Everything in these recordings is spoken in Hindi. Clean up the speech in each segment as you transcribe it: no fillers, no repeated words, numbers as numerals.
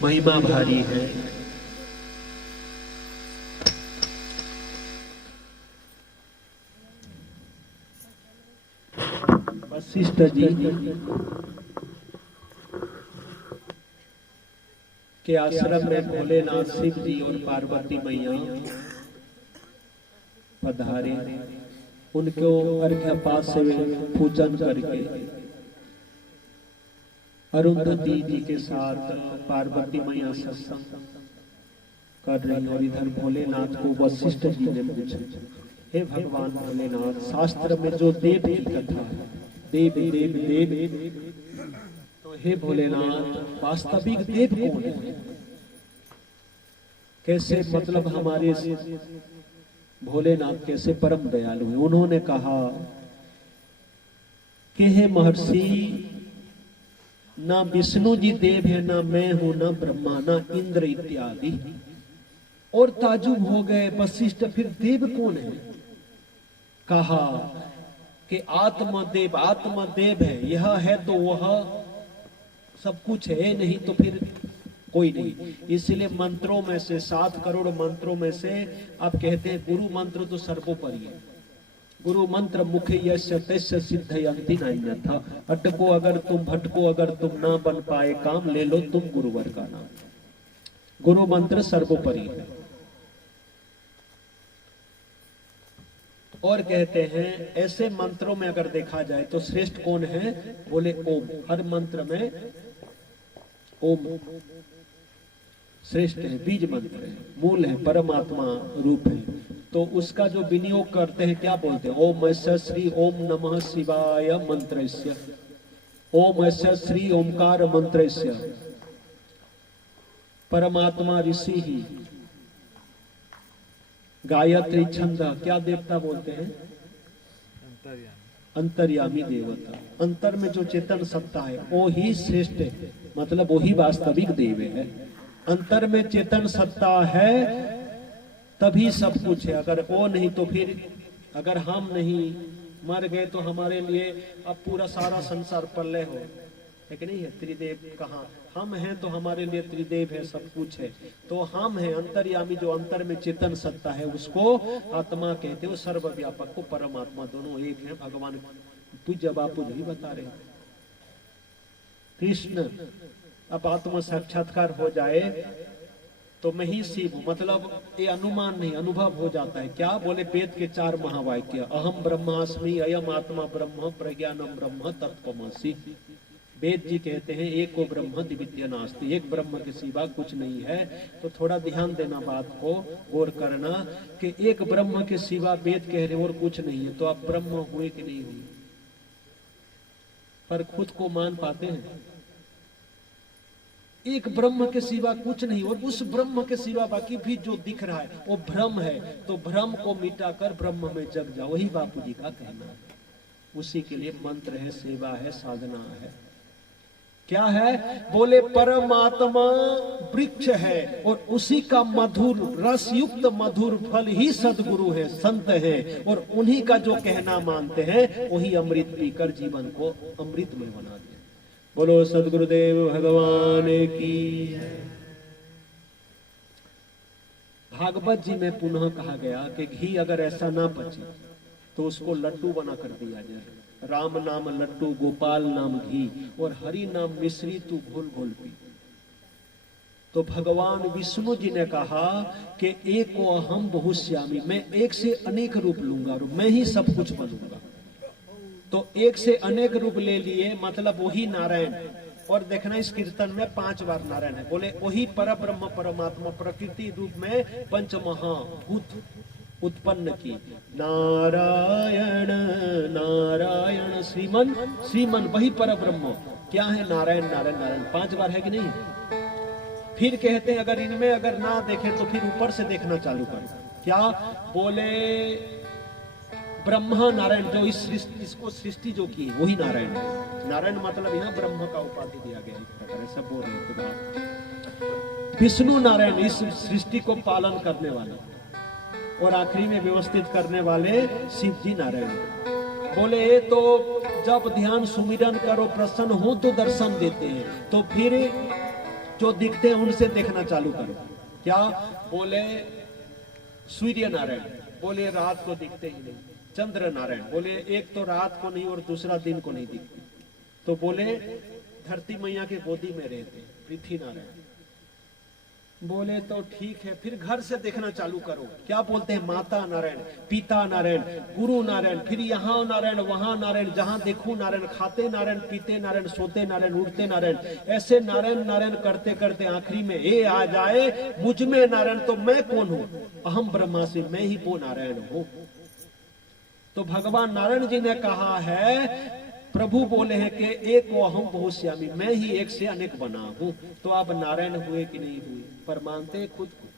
महिमा भारी है। वशिष्ठ जी के आश्रम में भोलेनाथ शिव जी और पार्वती मैया पधारे। उनको अर्घ्यपात से पूजन करके अरुंधति जी के साथ पार्वती मैया सत्संग कर रही, और इधर भोलेनाथ को वशिष्ठ जी ने पूछा, हे भगवान भोलेनाथ, शास्त्र में जो देव की कथा है, देव देव देव, तो हे भोलेनाथ वास्तविक देव कौन है? कैसे मतलब हमारे भोलेनाथ कैसे परम दयालु है? उन्होंने कहा कि हे महर्षि, ना विष्णु जी देव है, ना मैं हूं, ना ब्रह्मा, ना इंद्र इत्यादि। और ताजुब हो गए वशिष्ठ, फिर देव कौन है? कहा कि आत्मदेव, आत्मदेव है, यह है तो वह सब कुछ है, नहीं तो फिर कोई नहीं। इसलिए मंत्रों में से 7 करोड़ मंत्रों में से आप कहते हैं गुरु मंत्र तो सर्वोपरि है। गुरु मंत्र मुखे यस्य तस्य सिद्धयन्ति नान्यथा। अटको अगर तुम, भटको अगर तुम, ना बन पाए काम, ले लो तुम गुरुवर का नाम। गुरु मंत्र सर्वोपरि है। और कहते हैं ऐसे मंत्रों में अगर देखा जाए तो श्रेष्ठ कौन है? बोले ओम। हर मंत्र में ओम श्रेष्ठ है, बीज मंत्र है, मूल है, परमात्मा रूप है। तो उसका जो विनियोग करते हैं क्या बोलते हैं? ओम ऐसा श्री ओम नमः शिवाय मंत्रस्य, ओम ऐसा श्री ओमकार मंत्रस्य, परमात्मा ऋषि ही, गायत्री छंद, क्या देवता बोलते हैं? अंतर्यामी देवता। अंतर में जो चेतन सत्ता है वो ही श्रेष्ठ है, मतलब वो ही वास्तविक देव है। अंतर में चेतन सत्ता है तभी सब कुछ है। अगर वो नहीं तो फिर, अगर हम नहीं मर गए तो हमारे लिए अब पूरा सारा संसार प्रलय हो, है कि नहीं है? त्रिदेव कहाँ? हम हैं तो हमारे लिए त्रिदेव है, सब कुछ है। तो हम हैं अंतर्यामी, जो अंतर में चेतन सत्ता है उसको आत्मा कहते हो, सर्वव्यापक को परमात्मा, दोनों एक है। भगवान पूज्य बापू जी बता रहे हैं, कृष्ण अब आत्म साक्षात्कार हो जाए तो मैं ही शिव हूं, मतलब ये अनुमान नहीं, अनुभव हो जाता है। क्या बोले? वेद के 4 महावाक्य, अहम ब्रह्मास्मि, अयम आत्मा ब्रह्म, प्रज्ञानम ब्रह्म, तत्त्वमसि। वेद जी कहते हैं एको ब्रह्म द्वितीय नास्ति, एक ब्रह्म के सिवा कुछ नहीं है। तो थोड़ा ध्यान देना, बात को गौर करना कि एक ब्रह्म के सिवा वेद कह रहे और कुछ नहीं है, तो आप ब्रह्म हुए कि नहीं हुए? पर खुद को मान पाते हैं? एक ब्रह्म के सिवा कुछ नहीं, और उस ब्रह्म के सिवा बाकी भी जो दिख रहा है वो भ्रम है। तो भ्रम को मिटाकर ब्रह्म में जग जाओ, वही बापू जी का कहना है। उसी के लिए मंत्र है, सेवा है, साधना है। क्या है? बोले परमात्मा वृक्ष है और उसी का मधुर रस युक्त मधुर फल ही सदगुरु है, संत है, और उन्हीं का जो कहना मानते हैं वही अमृत पीकर जीवन को अमृतमय बना दे। बोलो सदगुरुदेव भगवान की। भागवत जी में पुनः कहा गया कि घी अगर ऐसा ना बचे तो उसको लड्डू बना कर दिया जाए। राम नाम लड्डू, गोपाल नाम घी, और हरि नाम मिश्री तू घोल घोल पी। तो भगवान विष्णु जी ने कहा कि एक को अहम बहुश्यामी, मैं एक से अनेक रूप लूंगा और मैं ही सब कुछ बनूंगा। तो एक से अनेक रूप ले लिए, मतलब वही नारायण। और देखना इस कीर्तन में 5 बार नारायण है। बोले वही पर ब्रह्म परमात्मा प्रकृति रूप में पंचमहाभूत उत्पन्न की। नारायण नारायण श्रीमन, श्रीमन वही पर ब्रह्म। क्या है? नारायण नारायण नारायण। 5 बार है कि नहीं? फिर कहते हैं अगर इनमें अगर ना देखें तो फिर ऊपर से देखना चालू कर। क्या बोले? ब्रह्मा नारायण, जो इसको सृष्टि जो की वही नारायण है। नारायण मतलब यहाँ ब्रह्म का उपाधि दिया गया, एक प्रकार ऐसा बोल रहे थे। विष्णु नारायण, इस सृष्टि को पालन करने वाले, और आखिरी में व्यवस्थित करने वाले शिव जी नारायण। बोले तो जब ध्यान सुमिरन करो प्रसन्न हो तो दर्शन देते हैं। तो फिर जो दिखते हैं उनसे देखना चालू करो। क्या बोले? सूर्य नारायण, बोले रात को दिखते ही नहीं। चंद्र नारायण, बोले एक तो रात को नहीं और दूसरा दिन को नहीं दिखते। तो बोले धरती मैया के गोदी में रहते पृथ्वी नारायण। बोले तो ठीक है, फिर घर से देखना चालू करो। क्या बोलते हैं? माता नारायण, पिता नारायण, गुरु नारायण, फिर यहाँ नारायण वहां नारायण, जहां देखो नारायण, खाते नारायण, पीते नारायण, सोते नारायण, उठते नारायण, ऐसे नारायण नारायण करते करते आखिरी में ये आ जाए मुझ में नारायण तो मैं कौन हूं? अहम ब्रह्मास्मि, मैं ही वो नारायण हूं। तो भगवान नारायण जी ने कहा है, प्रभु बोले हैं कि एक को अहम बहुश्यामी, मैं ही एक से अनेक बना हूं। तो आप नारायण हुए कि नहीं हुए? पर मानते खुद को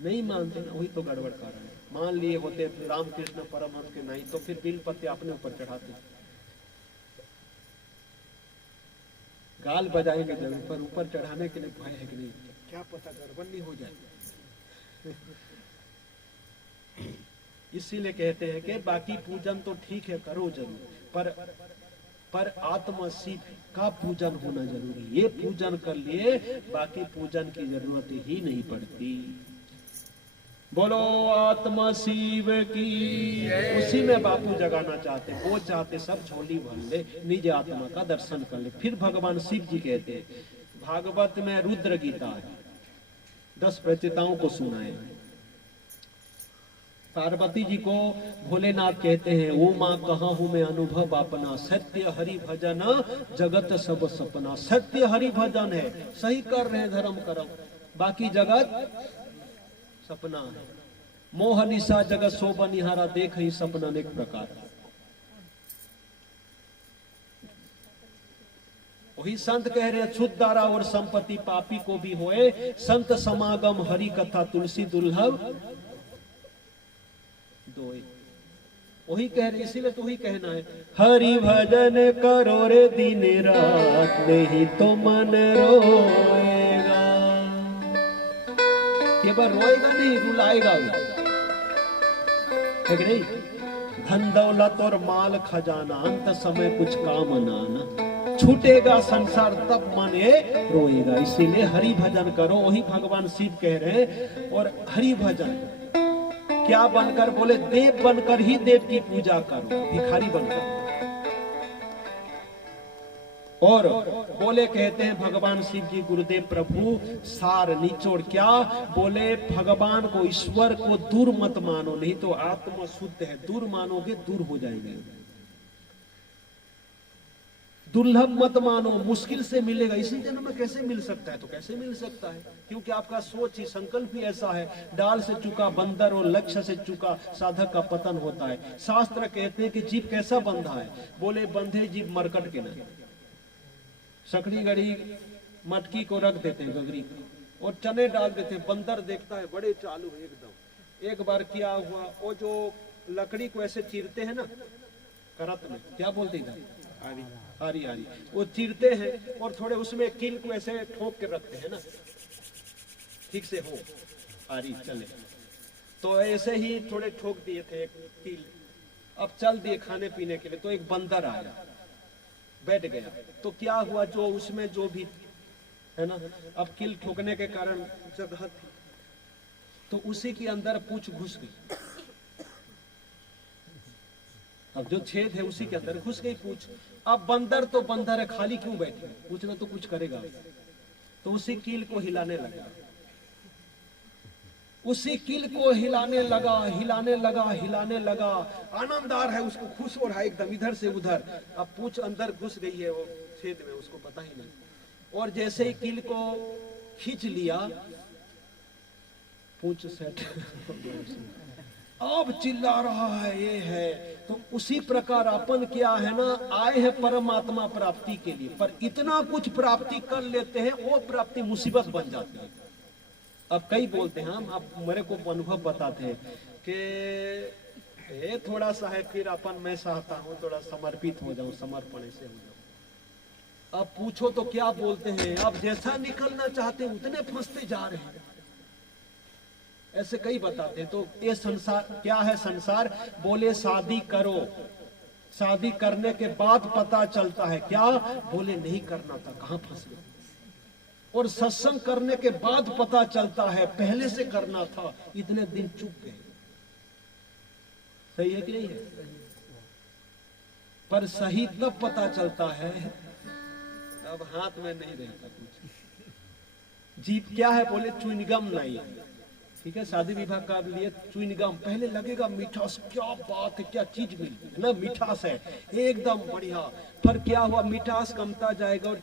नहीं मानते ना, वही तो गड़बड़ कारण है। मान लिए होते रामकृष्ण परमहंस के नहीं, तो फिर बिल पत्ते अपने ऊपर चढ़ाते, गाल बजाएंगे जरूर, पर ऊपर चढ़ाने के लिए भय है कि नहीं? क्या पता गड़बड़ नहीं हो जाए। इसीलिए कहते हैं कि बाकी पूजन तो ठीक है, करो जरूर, पर आत्म शिव का पूजन होना जरूरी। ये पूजन कर लिए, बाकी पूजन की जरूरत ही नहीं पड़ती। बोलो आत्मा शिव की। उसी में बापू जगाना चाहते, वो चाहते सब झोली भर ले, निज आत्मा का दर्शन कर ले। फिर भगवान शिव जी कहते हैं, भागवत में रुद्र गीता है, 10 प्रचेताओं को सुनाए। पार्वती जी को भोलेनाथ कहते हैं, ओ माँ कहाँ हूं मैं अनुभव अपना, सत्य हरि भजन जगत सब सपना। सत्य हरि भजन है, सही कर रहे हैं धर्म कर्म, बाकी जगत सपना है। मोह निशा जगत शोभा निहारा, देख ही सपना अनेक प्रकार। वही संत कह रहे हैं, क्षुद्र दारा और संपत्ति पापी को भी होए, संत समागम हरि कथा तुलसी दुर्लभ दोए। वही कह रहे, इसीलिए तो वही कहना है, हरि भजन करो रे दिन रात, नहीं तो मन रोएगा। ये बार रोएगा नहीं, रुलाएगा भी, है कि नहीं? धन दौलत और माल खजाना, अंत समय कुछ काम ना, छूटेगा संसार तब मन ये रोएगा। इसीलिए हरि भजन करो, वही भगवान शिव कह रहे हैं। और हरि भजन क्या बनकर? बोले देव बनकर ही देव की पूजा करो, भिखारी बनकर। और बोले कहते हैं भगवान शिव जी, गुरुदेव प्रभु सार निचोड़ क्या? बोले भगवान को, ईश्वर को दूर मत मानो, नहीं तो आत्मा शुद्ध है, दूर मानोगे दूर हो जाएंगे। दुर्लभ मत मानो, मुश्किल से मिलेगा, इसी जन्म में कैसे मिल सकता है? तो कैसे मिल सकता है? क्योंकि आपका सोच ही, संकल्प ही ऐसा है। डाल से चुका बंदर और लक्ष्य से चुका साधक का पतन होता है। शास्त्र कहते हैं कि जीव कैसा बंधा है? बोले बंधे जीव मरकट के नहीं। सकड़ी गड़ी मटकी को रख देते हैं गगरी को, और चने डाल देते हैं, बंदर देखता है बड़े चालू है एकदम। एक बार क्या हुआ, वो जो लकड़ी को ऐसे चीरते हैं ना, करत में क्या बोलते हैं, हारी हारी, वो चीरते हैं और थोड़े उसमें कील को ऐसे ठोक के रखते हैं ना, ठीक से हो हारी चले। तो ऐसे ही थोड़े ठोक दिए थे एक कील, अब चल दिए खाने पीने के लिए। तो एक बंदर आया, बैठ गया। तो क्या हुआ, जो उसमें जो भी है ना, अब कील ठोकने के कारण जगह थी, तो उसी के अंदर पूंछ घुस गई। अब जो छेद है उसी के अंदर घुस गई पूंछ। अब बंदर तो बंदर है, खाली क्यों बैठे, कुछ ना तो कुछ करेगा। तो उसी कील को हिलाने लगा, उसी कील को हिलाने लगा, हिलाने लगा, हिलाने लगा। आनंदार है, उसको खुश हो रहा है एकदम, इधर से उधर। अब पूंछ अंदर घुस गई है वो छेद में, उसको पता ही नहीं। और जैसे ही कील को खींच लिया, पूंछ सेट अब चिल्ला रहा है, ये है। तो उसी प्रकार अपन क्या है ना, आए हैं परमात्मा प्राप्ति के लिए, पर इतना कुछ प्राप्ति कर लेते हैं, वो प्राप्ति मुसीबत बन जाती है। अब कई बोलते हैं, हम अब मेरे को अनुभव बताते हैं कि थोड़ा सा है, फिर अपन मैं चाहता हूँ थोड़ा समर्पित हो जाऊं, समर्पण से हो जाऊं। अब पूछो तो क्या बोलते हैं, अब जैसा निकलना चाहते हैं उतने फंसते जा रहे हैं। ऐसे कई बताते हैं। तो ये संसार क्या है? संसार बोले शादी करो, शादी करने के बाद पता चलता है क्या, बोले नहीं करना था, कहां फंस गए। और सत्संग करने के बाद पता चलता है पहले से करना था, इतने दिन चुप गए। सही है कि नहीं है? पर सही तब पता चलता है अब हाथ में नहीं रहता कुछ। जीप क्या है बोले च्युइंगम नहीं, ठीक है, शादी विवाह का लिए च्युइंगम पहले लगेगा मिठास, क्या बात है, क्या चीज मिली ना, मिठास है एकदम बढ़िया। पर क्या हुआ, मिठास कमता जाएगा और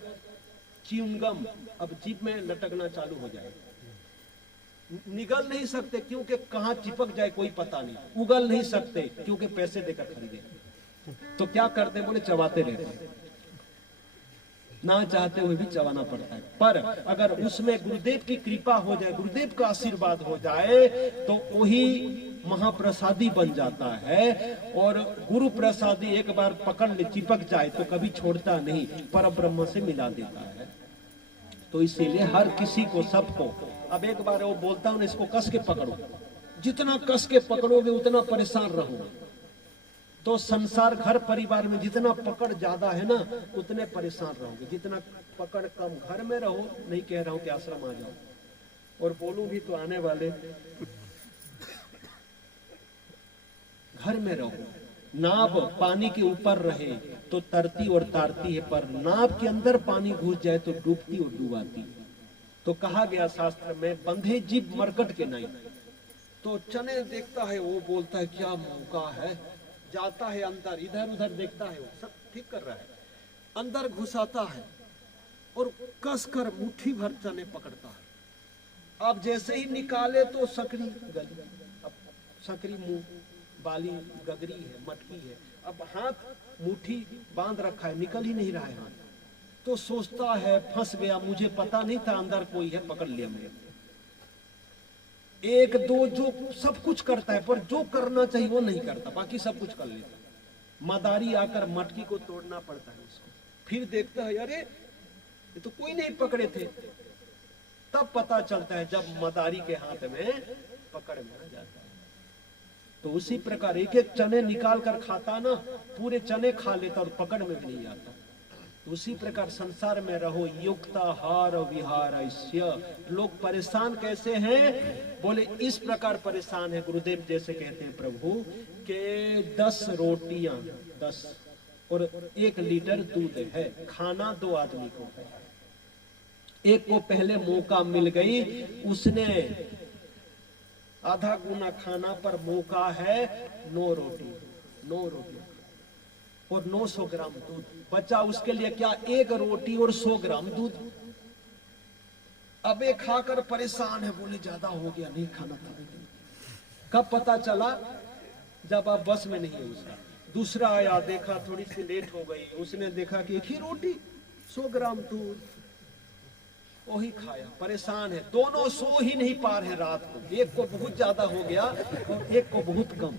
च्युइंगम अब जीप में लटकना चालू हो जाएगा। निगल नहीं सकते क्योंकि कहां चिपक जाए कोई पता नहीं, उगल नहीं सकते क्योंकि पैसे देकर खरीदे। तो क्या करते बोले चबाते रहते, ना चाहते हुए भी चबाना पड़ता है। पर अगर उसमें गुरुदेव की कृपा हो जाए, गुरुदेव का आशीर्वाद हो जाए तो वही महाप्रसादी बन जाता है। और गुरु प्रसादी एक बार पकड़ ले, चिपक जाए तो कभी छोड़ता नहीं, पर ब्रह्म से मिला देता है। तो इसीलिए हर किसी को, सबको, अब एक बार वो बोलता हूं इसको कस के पकड़ो, जितना कस के पकड़ोगे उतना परेशान रहोगे। तो संसार घर परिवार में जितना पकड़ ज्यादा है ना उतने परेशान रहोगे, जितना पकड़ कम घर में रहो। नहीं कह रहा हूं कि आश्रम आ जाओ, और बोलूं भी तो आने वाले, घर में रहो। नाव पानी के ऊपर रहे तो तरती और तारती है, पर नाव के अंदर पानी घुस जाए तो डूबती और डुबाती। तो कहा गया शास्त्र में, बंधे जीव मरकट के नहीं। तो चने देखता है, वो बोलता है क्या मौका है, जाता है अंदर, इधर उधर देखता है, वो सब ठीक कर रहा है, अंदर घुसाता है और कसकर मुट्ठी भर चने पकड़ता है। अब जैसे ही निकाले तो सकरी गली, अब सकरी मुंह बाली गगरी है, मटकी है, अब हाथ मुट्ठी बांध रखा है, निकल ही नहीं रहा है हाथ। तो सोचता है फंस गया, मुझे पता नहीं था अंदर कोई है, पकड़ लिया मैंने। एक दो जो सब कुछ करता है, पर जो करना चाहिए वो नहीं करता, बाकी सब कुछ कर लेता। मदारी आकर मटकी को तोड़ना पड़ता है उसको, फिर देखता है अरे ये तो कोई नहीं पकड़े थे। तब पता चलता है जब मदारी के हाथ में पकड़ में आ जाता है। तो उसी प्रकार एक एक चने निकाल कर खाता ना, पूरे चने खा लेता और पकड़ में भी नहीं आता। उसी प्रकार संसार में रहो, युक्ताहार विहारस्य। लोग परेशान कैसे हैं बोले, इस प्रकार परेशान है। गुरुदेव जैसे कहते हैं प्रभु के 10 रोटियां 10 और 1 लीटर दूध है, खाना 2 आदमी को है। एक को पहले मौका मिल गई, उसने आधा गुना खाना, पर मौका है 9 रोटी और 900 ग्राम दूध बचा उसके लिए। क्या 1 रोटी और 100 ग्राम दूध। अब एक खाकर परेशान है, बोले ज्यादा हो गया, नहीं खाना था। कब पता चला, जब आप बस में नहीं है उसका। दूसरा आया, देखा थोड़ी सी लेट हो गई, उसने देखा कि 1 ही रोटी 100 ग्राम दूध, वही खाया। परेशान है, दोनों सो ही नहीं पा रहे रात को। एक को बहुत ज्यादा हो गया और एक को बहुत कम।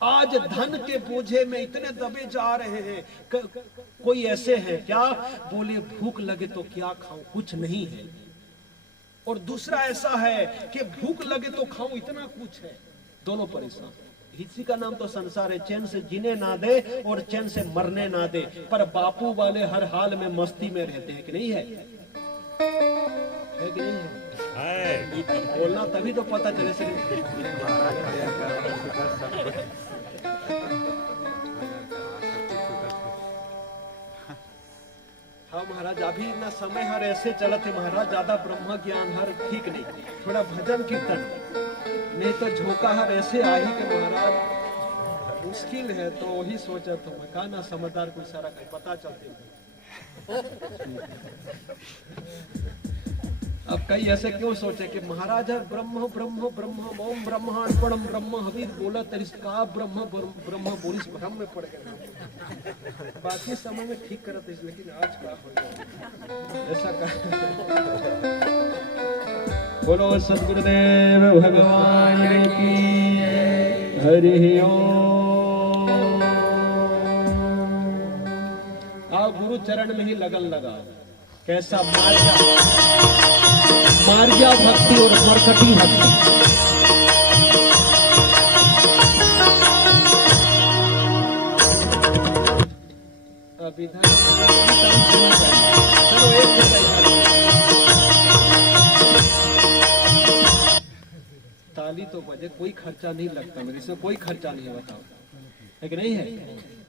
आज धन के बोझे में इतने दबे जा रहे हैं। कोई ऐसे हैं क्या बोले भूख लगे तो क्या खाऊं, कुछ नहीं है। और दूसरा ऐसा है कि भूख लगे तो खाऊं, इतना कुछ है। दोनों परेशान। इसी का नाम तो संसार है। चैन से जीने ना दे और चैन से मरने ना दे। पर बापू वाले हर हाल में मस्ती में रहते हैं कि नहीं है, कि नहीं है? बोलना तभी तो पता चले से। हाँ महाराज, अभी ना समय हर ऐसे चलते महाराज, ज्यादा ब्रह्म ज्ञान हर ठीक नहीं, थोड़ा भजन कीर्तन, नहीं तो झोंका हर ऐसे आई कि महाराज मुश्किल है। तो वही सोचा तो मैं कहा ना, समझदार को सारा कहीं पता चलते। अब कई ऐसे क्यों सोचे कि महाराज ब्रह्म ब्रह्म ब्रह्म ओम ब्रह्मार्पणम ब्रह्म हवीर बोला तरिस्का ब्रह्म ब्रह्म बोलिस भ्रम में पड़ गए। बाकी समय में ठीक करते, लेकिन आज का हो गया ऐसा का। बोलो सद्गुरुदेव भगवान की हरि ओम। आओ गुरु चरण में ही लगन लगा। कैसा मार्या भक्ति और मरकटी भक्ति। अब इधर चलो एक ताली तो बजे, कोई खर्चा नहीं लगता मेरे, इसमें कोई खर्चा नहीं है, बताओ है कि नहीं है?